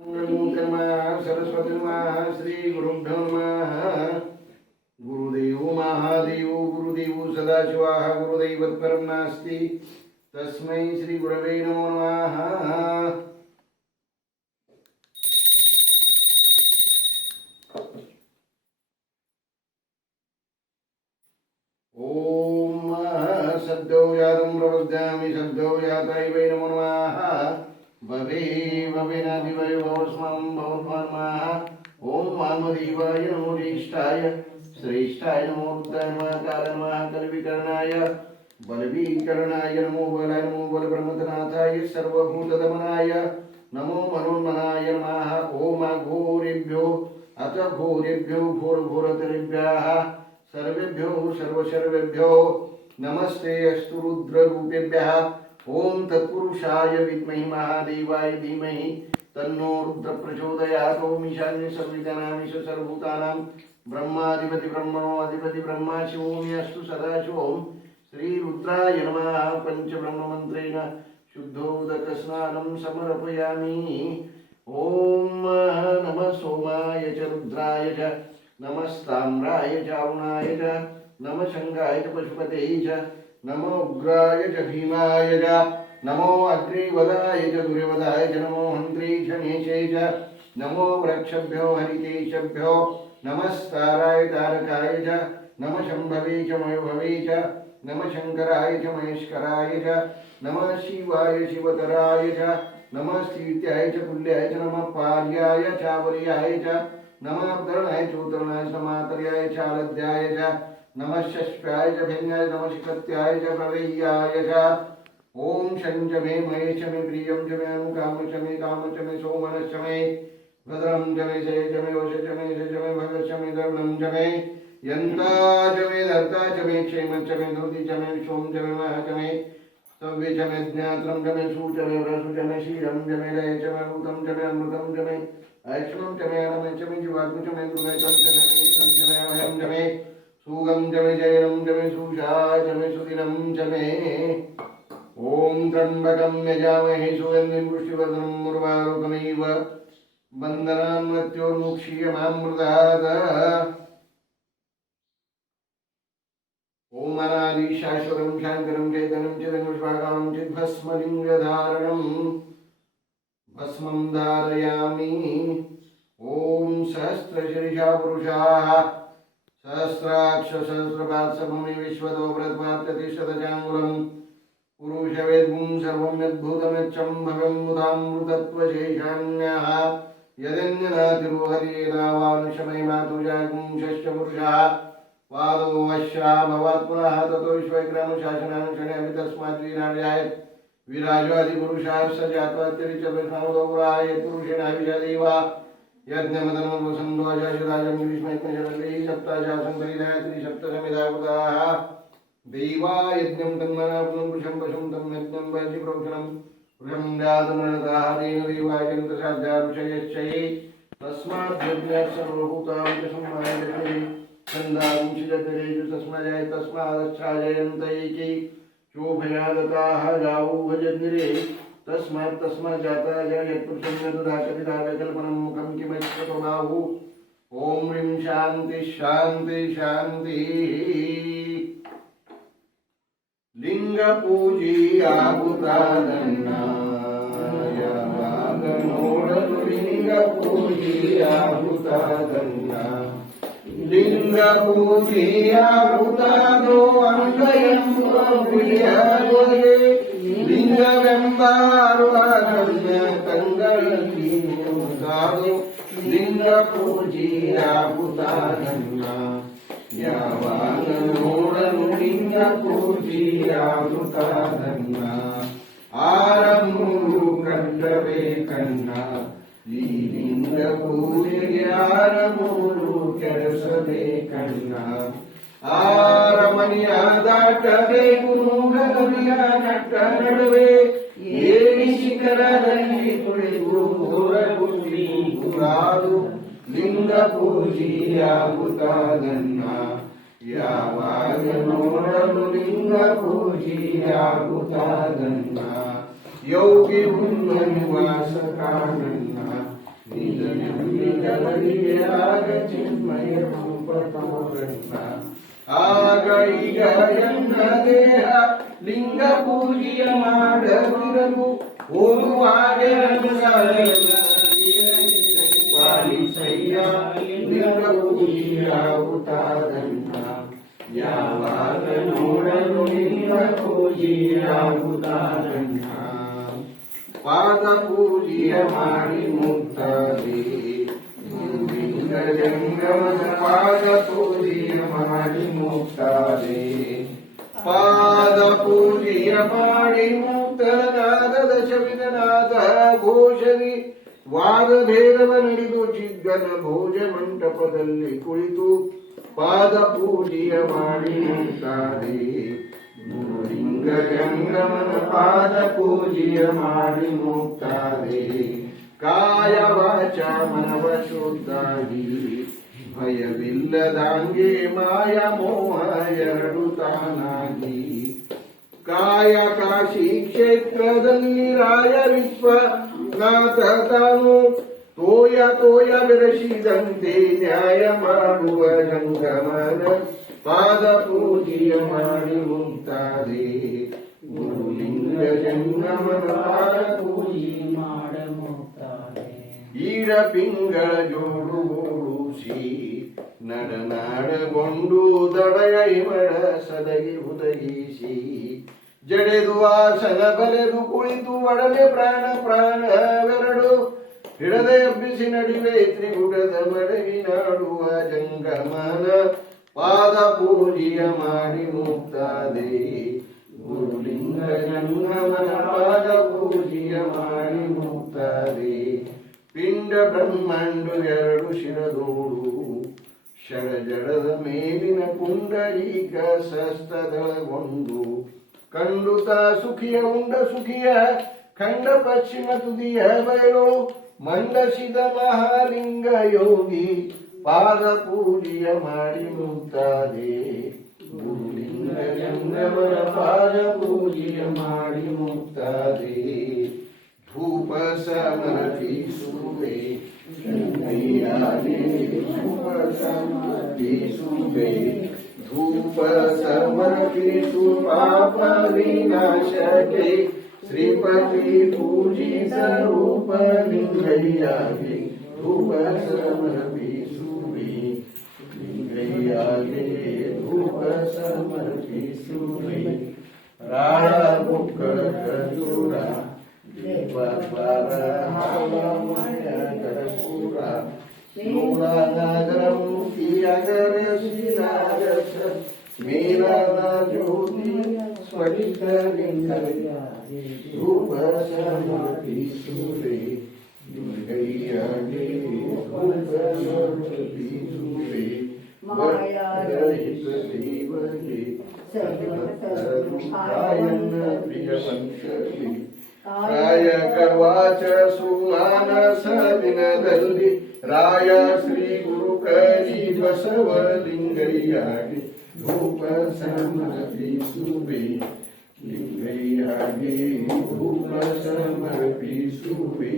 सरस्वती नमः श्री गुरुभ्यो नमः गुरुदेव महादेव गुरुदेव सदाशिवः गुरुदैवत परं नास्ति तस्मै श्री गुरवे नमो नमः। ओम सद्यो यादं प्रवद्यामि सद्यो याताय वै नमो नमः। भवे भवेनादिवय भवस्मं भवत्मः। ओम वामदेवाय नमो ज्येष्ठाय श्रेष्ठाय नमो रुद्राय नमः कालाय नमः कलविकरणाय बलवीकरणाय नमो बलाय नमो बलब्रह्मनाथाय सर्वभूतदमनाय नमो मनोन्मनाय नमः। ओम घोरेभ्यो अथ घोरेभ्यो घोरघोरतरेभ्यः सर्वेभ्यो सर्वशर्वेभ्यो नमस्ते अस्तु रुद्ररूपेभ्यः। ओम तत्पुरुषाय विद्महे महादेवाय धीमहि तन्नो रुद्र प्रचोदयात्। ओम ईशान्य सर्वविद्यानामीश सर्वभूतानां ब्रह्माधिपति ब्रह्मणो अधिपति ब्रह्मा शिवोमि अस्तु सदाशिवोम श्री रुद्राय नमः। पंचब्रह्म मंत्रेण शुद्धोदक स्नानं समर्पयामि। ओम नमः सोमाय च रुद्राय च नमस्ताम्राय च अरुणाय च नमः शंगाय च पशुपतये च नमो उग्राय च भीमाय च नमो अग्निवदाय च दुर्वदाय च नमो हन्त्रीक्षणेशे च नमो वृक्षभ्यो हरिकेशभ्यो नमस्ताराय तारकाय च नमः शम्भवे च मयोभवे च नमः शंकराय च महेश्वराय च नमः शिवाय शिवतराय च नमः शीत्याय च पुल्याय च नमः पार्याय चावर्याय च नमः अवतरणाय चोतरणाय समातर्याय च आलद्याय च नमः शश्वाय च भिन्नाय नमः शिखत्याय च प्रवेय्याय च। ओम शं च मे महेश मे प्रियं च मे अनुकाम च मे काम च मे सोमनश्च मे भद्रं च मे जय च मे वश च मे च मे भगत च मे धर्मं च मे यन्ता च मे धर्ता च मे क्षेम च मे धृति च मे विश्वं च मे मह च मे सव्य च मे ज्ञात्रं च मे सु च मे व्रसु च मे शीलं च मे लय च मे भूतं च मे अमृतं च मे ऐक्ष्णं च मे अनमं च मे जीवात्म च मे दुर्गतं च मे मित्रं च मे अभयं च मे सुगम जमे जयनं जमे सुषा जमे सुदिनं जमे। ओम त्र्यंबकं यजामहे सुगन्धिं पुष्टिवर्धनं उर्वारुकमेव बन्धनान् मृत्योर्मुक्षीयमामृतात्। ओम अनादि शाश्वतं शान्तिनं चैतन्यं चिदनुष्पाकारं चिद्भस्मलिङ्गधारणं भस्मं धारयामि। ओम सहस्रशीर्षा पुरुषाः सहस्राक्ष सहस्रपाद सममे विश्वतो व्रतमाप्ततिशतचाङ्गुलं पुरुषवेद्गुं सर्वं यद्भूतमिच्छं भवं मुदामृतत्वशेषान्यः यदन्यनातिरुहरियेदावानुशमे मातुजागुं षष्ठपुरुषः पादो वश्या भवात् पुनः ततो विश्वविक्रमशासनानुशने तस्माद्वीराजाय विराजोऽधिपुरुषाः स जात्वात्यरिचविष्णोदोपुराय पुरुषेण विजयदेवा यज्ञमदनवसन्दोषराजं विस्मयज्ञजगद्वै सप्ताशासङ्करिधात्री सप्तसमिधावताः देवा यज्ञं तन्मनापुनं पुरुषं पशुं तं यज्ञं वैसि प्रोक्षणं पुरुषं जातमनताः तेन देवायन्तसाध्यारुषयश्चये तस्माद्यज्ञात् सर्वभूतां च सम्मायते छन्दांशिजगरेषु तस्मजाय तस्मादच्छाजयन्तैके शोभयादताः गावो भजन्निरे तस्मात् जाता यत्पुरुषं यदुधा कपिता वैकल्पनं मुखं किमैश्वतो बाहु। ओम ह्रीं शान्ति शान्ति शान्ति। लिंग पूजियाहुतादन्ना यावागनोडनु लिंग पूजियाहुतादन्ना लिंग पूजियाहुतादो अंगयं पूजियाहुये लिंगವೆಂಬಾರುವಾಗಮ್ಯ ಕಂಗಳಲ್ಲಿ ಮುಗಾರು ಲಿಂಗ ಪೂಜಿಯಾಗುತ್ತಾನನ್ನ ಯಾವಾಗ ನೋಡಲು ಲಿಂಗ ಪೂಜಿಯಾಗುತ್ತಾನನ್ನ ಆರಮೂರು ಕಂಡವೇ ಕಣ್ಣ ಈ ಲಿಂಗ ಪೂಜೆಗೆ ಆರಮೂರು ಕೆಲಸವೇ ಕಣ್ಣ ಆರಮನೆಯ ದಾಟಬೇಕು ಮೂಗರಿಯ ನಟ್ಟ ನಡುವೆ ಏರಿ ಶಿಖರದಲ್ಲಿ ಕುಳಿತು ಹೊರಗುಟ್ಟಿ ಗುರಾದು ಲಿಂಗ ಪೂಜಿಯಾಗುತ್ತಾನನ್ನ ಯಾವಾಗ ನೋಡಲು ಲಿಂಗ ಪೂಜಿಯಾಗುತ್ತಾನನ್ನ ಯೋಗಿ ಹುಣ್ಣ ನಿವಾಸ ಕಾಣನ್ನ ಈಗ ಎನ್ನ ದೇಹ ಲಿಂಗ ಪೂಜೆಯ ಮಾಡದಿರಲು ಓದುವಾಗೆ ಪಾಲಿಸಯ್ಯ ಲಿಂಗ ಪೂಜೆಯಾಗುತ್ತಾದನ್ನ ಯಾವಾಗ ನೋಡಲು ಲಿಂಗ ಪೂಜೆಯಾಗುತ್ತಾದನ್ನ ಪಾದ ಪೂಜೆಯ ಮಾಡಿ ಮುಕ್ತಾದೆ ಜಂಗಮದ ಪಾದ ಪೂಜೆಯ ಮಾಡಿ ಮುಕ್ತಾದೆ ಪಾದ ಪೂಜೆಯ ಮಾಡಿ ಮುಕ್ತನಾದ ದಶವಿಧನಾದ ಘೋಷದಿ ವಾದ ಭೇದವ ನಡೆದು ಚಿಗ್ಗನ ಭೋಜ ಮಂಟಪದಲ್ಲಿ ಕುಳಿತು ಪಾದ ಪೂಜೆಯ ಮಾಡಿ ಮುಕ್ತಾದೆ ಗುರುಲಿಂಗ ಜಂಗಮನ ಪಾದ ಪೂಜೆಯ ಮಾಡಿ ಮುಕ್ತಾದೆ ಕಾಯ ವಾಚ ಮನವ ಶುದ್ಧಾಗಿ ಭಯವಿಲ್ಲದಾಂಗೆ ಮಾಯ ಮೋಹ ಎರಡು ತಾನಾಗಿ ಕಾಯ ಕಾಶಿ ಕ್ಷೇತ್ರದಲ್ಲಿ ರಾಯ ವಿಶ್ವನಾಥ ತಾನು ತೋಯ ತೋಯ ಬೆರೆಸಿದಂತೆ ನ್ಯಾಯ ಮಾಡುವ ಜಂಗಮನ ಪಾದ ಪೂಜೆಯ ಮಾಡಿ ಮುಕ್ತಾದೆ ಗುರುಲಿಂಗ ಜಂಗಮನ ಪಾದ ಪೂಜೆ ಮಾಡ ಮುಕ್ತಾದೆ ಈಡ ಪಿಂಗಳ ಜೋಡು ಓಡುಸಿ ನಡನಾಡಗೊಂಡು ದಡಯ ಇಮಡ ಸದಗಿ ಹುದಗಿಸಿ ಜಡೆದು ಆಸನ ಬಲೆದು ಕುಳಿತು ಒಡನೆ ಪ್ರಾಣ ಪ್ರಾಣವೆರಡು ಹಿಡದೆ ಎಬ್ಬಿಸಿ ನಡಿವೆ ತ್ರಿಗುಡದ ಮಡವಿನಾಡುವ ಜಂಗಮನ ಪಾದ ಪೂಜೆಯ ಮಾಡಿ ಮುಕ್ತಾದೆ ಗುರುಲಿಂಗ ಜಂಗಮನ ಪಾದ ಪೂಜೆಯ ಮಾಡಿ ಮುಕ್ತಾದೆ ಪಿಂಡ ಬ್ರಹ್ಮಾಂಡು ಎರಡು ಶಿರದೋಡು ಶರಜಡದ ಮೇಲಿನ ಪುಂಡರೀಕ ಸಸ್ತದಳಗೊಂಡು ಕಂಡುತ ಸುಖಿಯ ಉಂಡ ಸುಖಿಯ ಖಂಡ ಪಶ್ಚಿಮ ತುದಿಯ ಬಯಲು ಮಂಡಸಿದ ಮಹಾಲಿಂಗ ಯೋಗಿ ಪಾದ ಪೂಜೆಯ ಮಾಡಿ ಮುಕ್ತಾದೆ ಗುರುಲಿಂಗ ಜಂಗಮನ ಪಾದ ಪೂಜೆಯ ಮಾಡಿ ಮುಕ್ತಾದೆ ಧೂಪ ಸಮರ್ಪಿಸುವೆ ಧೂಪ ಸಮರ್ಪಿಸುವೆ ಧೂಪ ಸಮರ್ಪಿಸು ಪಾಪ ವಿನಾಶಕ್ಕೆ ಶ್ರೀಪತಿ ಪೂಜಿತ ರೂಪ ಲಿಂಗಯ್ಯಗೆ ಧೂಪ ಸಮರ್ಪಿಸುವೆ ಲಿಂಗಯ್ಯಗೆ ಧೂಪ ಸಮರ್ಪಿಸುವೆ ರಾಯ ಮುಕ್ಕಳ ಖಜೂರ ದೇವರ ಹಾವಮಯ ಕರ್ಪೂರ ನಗರಮೂರ್ತಿ ಅಗರ ಶ್ರೀರಾಜ ಮೇಲನ ಜ್ಯೋತಿ ಸ್ವಡಿತ ಲಿಂಗಯ್ಯ ಧೂಪ ಸಮರ್ಪಿಸುವೆ ಲಿಂಗಯ್ಯಗೆ ಧೂಪ ಸಮರ್ಪಿಸುವೆ ಮಾಯಾರಹಿತ ದೇವರಿಗೆ ಸತ್ಯಕಾಯನ ಪ್ರಿಯ ಪಂಚಲಿ ರಾಯ ಕರ್ವಾಚ ಸುಮಾನಸ ದಿನದಲ್ಲಿ ರಾಯ ಶ್ರೀ ಗುರು ಕರಿ ಬಸವಲಿಂಗಯ್ಯಗೆ ಧೂಪ ಸಮರ್ಪಿಸುವೆ ಲಿಂಗಯ್ಯಗೆ ಧೂಪ ಸಮರ್ಪಿಸುವೆ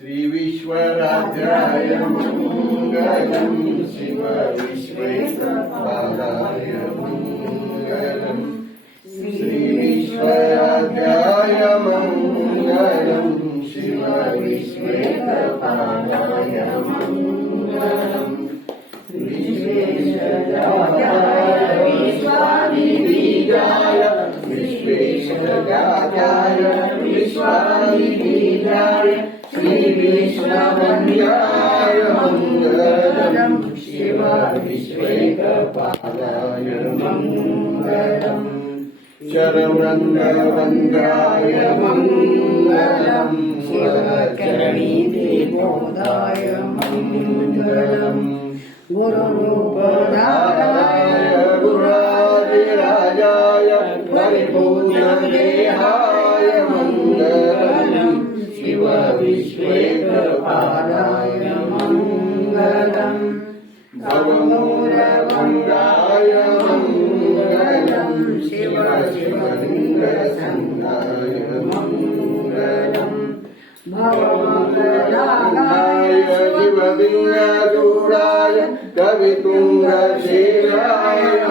ಶ್ರೀ ವಿಶ್ವರಾಧ್ಯಾಯ ಮಂಗಲಂ ಶಿವ ವಿಶ್ವೇಶ್ವರಾಯ ಮಂಗಲಂ ಶ್ರೀ ವಿಶ್ವರಾಧ್ಯಾಯ ಮಂಗಲಂ ಶಿವ ವಿಶ್ವೇಶ್ವರಾಯ ಮಂಗಲಂ ವಿಶ್ವೇಶ್ವರಾಯ ವಿಶ್ವಾದಿಬೀಜಾಯ ವಿಶ್ವೇಶ್ವರಾಯ ವಿಶ್ವಾದಿಬೀಜಾಯ ಶ್ರೀ ವಿಶ್ವವನ್ಯಾಯ ಮಂಗಲಂ ಶಿವ ವಿಶ್ವೇಶ್ವರಾಯ ಮಂಗಲಂ ಶರವೃಂದವಂದ್ರಾಯ ಮಂಗಲಂ ಶಿವಚರಣಿ ದೇವೋದಾಯ ಮಂಗಲಂ ಗುರುರೂಪಧಾರಾಯ ಗುರಾದಿರಾಜಾಯ ಪರಿಪೂರ್ಣದೇಹಾಯ ಮಂಗಲಂ ಶಿವ ವಿಶ್ವೇಶ್ವರಾಯ ಮಂಗಲಂ ಭವಮೂಲಭಂಗಾಯ ಮಂಗಲಂ ಶಿವ ಶಿವಲಿಂಗ ಸಂಗಾಯ ಮಂಗಲಂ भवमङ्गलाय शिवलिङ्गचूडाय कवितुङ्गशीलाय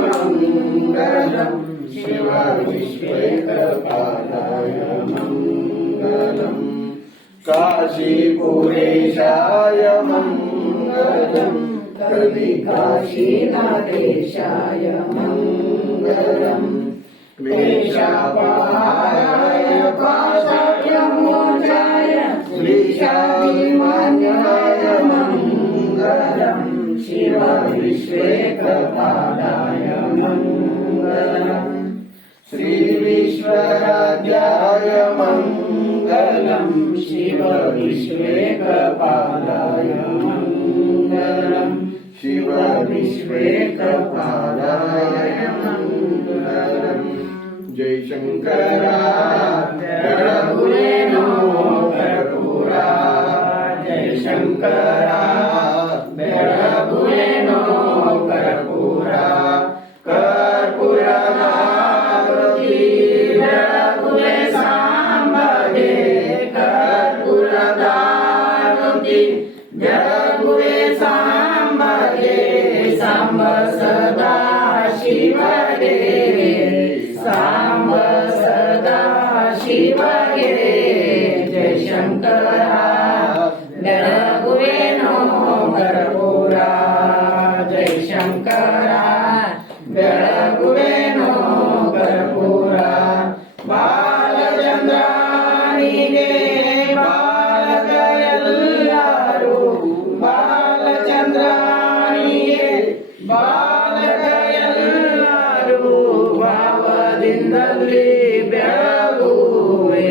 मङ्गलम् शिव विश्वैकपालाय मङ्गलम् काशीपुरेशाय मङ्गलम् कविकाशीनाथेशाय मङ्गलम् क्लेशापहाराय पाशविमोचनाय श्रीशादिमान्याय मङ्गलम् शिव विश्वेकपालाय मङ्गलम् श्रीविश्वराध्याय मङ्गलम् शिव विश्वेकपालाय मङ्गलम् शिव विश्वेकपालाय मङ्गलम् जय शङ्करा गणगुरेनो कर्पूरा जय शङ्करा गणगुरेनो कर्पूरा कर्पूरदारुति गणगुरे साम्बगे कर्पूरदारुति गणगुरे साम्बगे साम्ब सदा शिवगे साम्ब सदा शिवगे जय शङ्करा गणगुरेनो कर्पूरा जय शङ्करा गणगुरेनो कर्पूरा ಬಾಲಚಂದ್ರನಿಗೆ ಬಾಲಕರೆಲ್ಲರೂ ಬಾಲಚಂದ್ರನಿಗೆ ಬಾಲಕರೆಲ್ಲರೂ ಭಾವದಿಂದಲೇ ಬೆಳಗುವೆ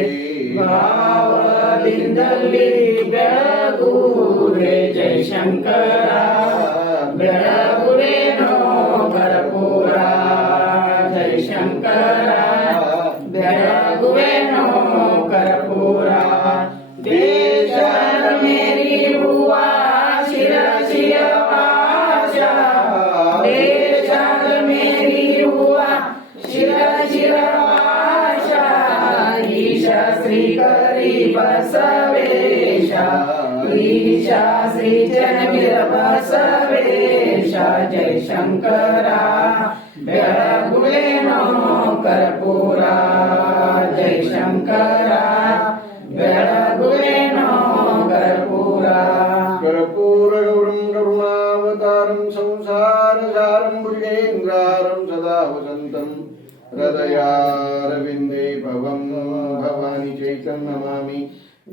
ಭಾವದಿಂದಲೇ ಬೆಳಗುವೆ ಜಯ ಶಂಕರ ಬೆಳಗುವೆನೋ ಕರ್ಪೂರ ಜಯ ಶಂಕರ ಬೆಳಗುವೆನೋ ಕರ್ಪೂರ ದೇಶದ ಮೇಲಿರುವ ಶಿರ ಶಿರವಾಸ ದೇಶದ ಮೇಲಿರುವ ಶಿರ ಶಿರವಾಸ ಈಶ ಶ್ರೀಕರಿ ಬಸವೇಶ ಈಶ ಶ್ರೀ ಜನವೀರ ಬಸವೇಶ ಜಯ ಶಂಕರ ಬೆಳಗುವೆನೋ ಕರ್ಪೂರ ಜಯ ಶಂಕರ ಬೆಳಗುವೆನೋ ಕರ್ಪೂರ कर्पूर गौरं करुणावतारं संसारसारं भुजगेन्द्रारं सदा वसन्तं हृदयारविन्दे भवं भवानि चैतं नमामि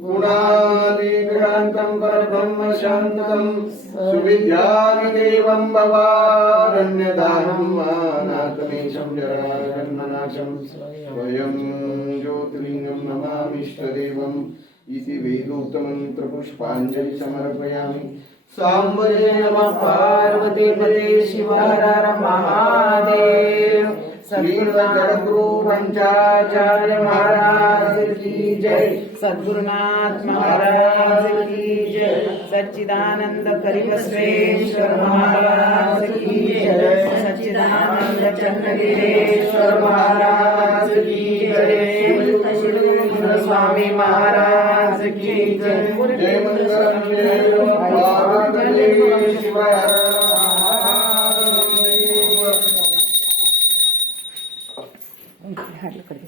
गुणातीतकान्तं परब्रह्मशान्तं सुविद्यादिदेवं भवारण्यदानं अनाथमीशं जराजन्मनाशं स्वयं ज्योतिर्लिङ्गं नमामिष्टदेवम् इति वेदोक्तमन्त्रपुष्पाञ्जलि समर्पयामि साम्बजे नमः पार्वतीपते शिव हर हर महादेव सद्गुरु पंचाचार्य महाराज की जय सद्गुरुनाथ महाराज की जय सच्चिदानंद करिबसवेश्वर महाराज की जय सच्चिदानंद चन्नगिरेश्वर महाराज की जय स्वामी महाराज की जय जय मंगल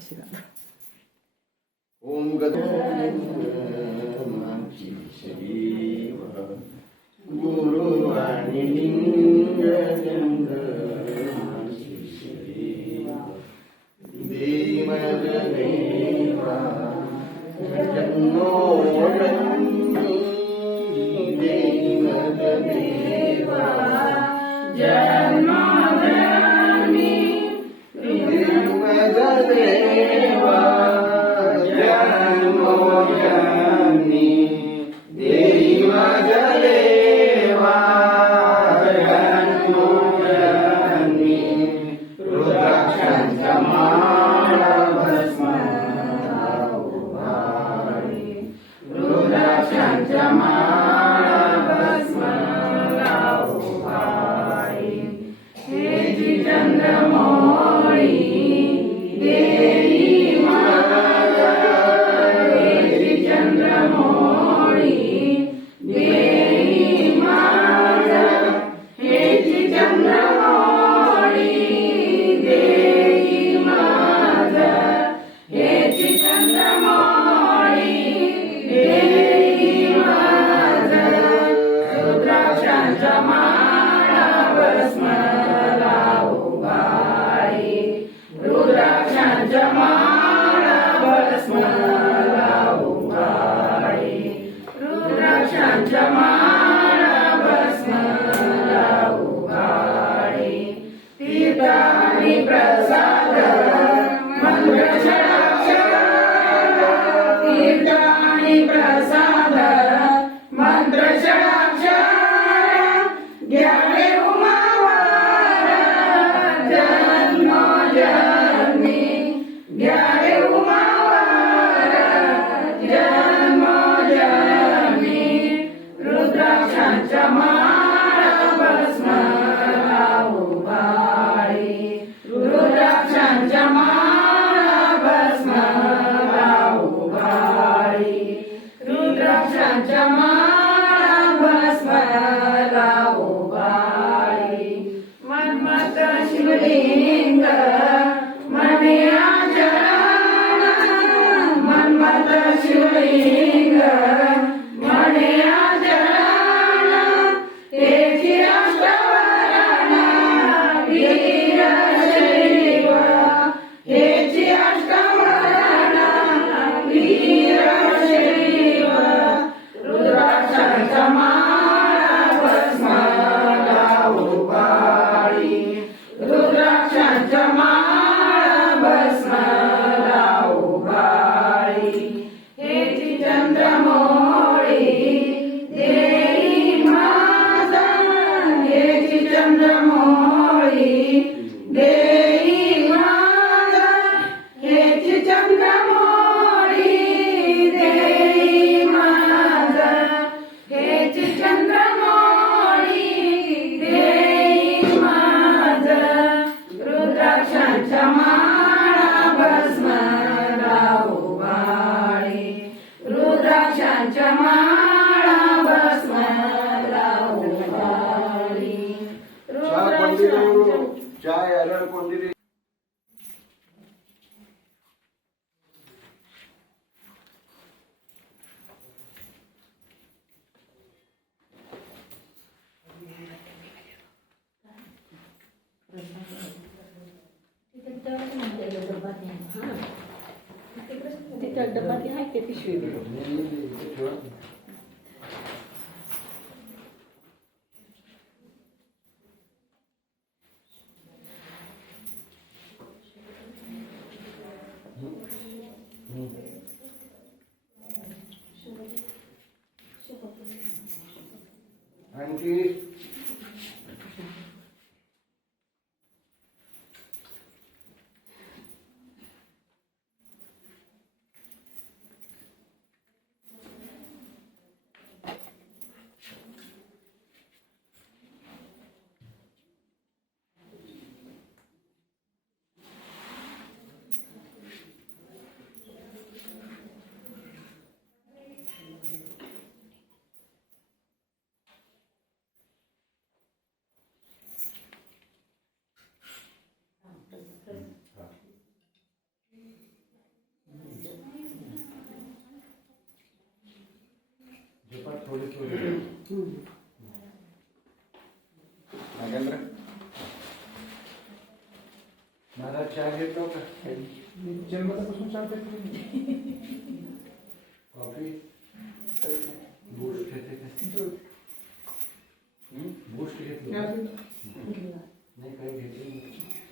शिव ओम गुरु वाणी लिंग जंग देवा जन्नो देवा जन्नो देवा चंद्रमौळी माळा भस्म लावू बाळी मन्मथ शिवलिंग मने आचरण मन्मथ शिवलिंग मने आचरण तेची अष्टवरण वीर शैव हेची अष्टवरण वीर शैव रुद्राक्षांचा माळा भस्म लावू बाळी रुद्राक्षांचा माळा भस्म लावू बाळी हेची चंद्रमौळी देई माझा हेची चंद्रमौळी देई माझा हेची चंद्रमौळी देई माझा हेची चंद्रमौळी देई माझा रुद्राक्षांच्या माळा भस्म लावू बाळी रुद्राक्षांच्या माळा भस्म लावू बाळी चाय अलर कोंडिरी तिथं डब्यात आहे ते पिशवी आणखी थोडी नागेंद्र मला चहा घेतो का जन्मतापासून चहा पितो कॉफी बूस्ट घेते का बूस्ट घेतलं नाही काही घेतलं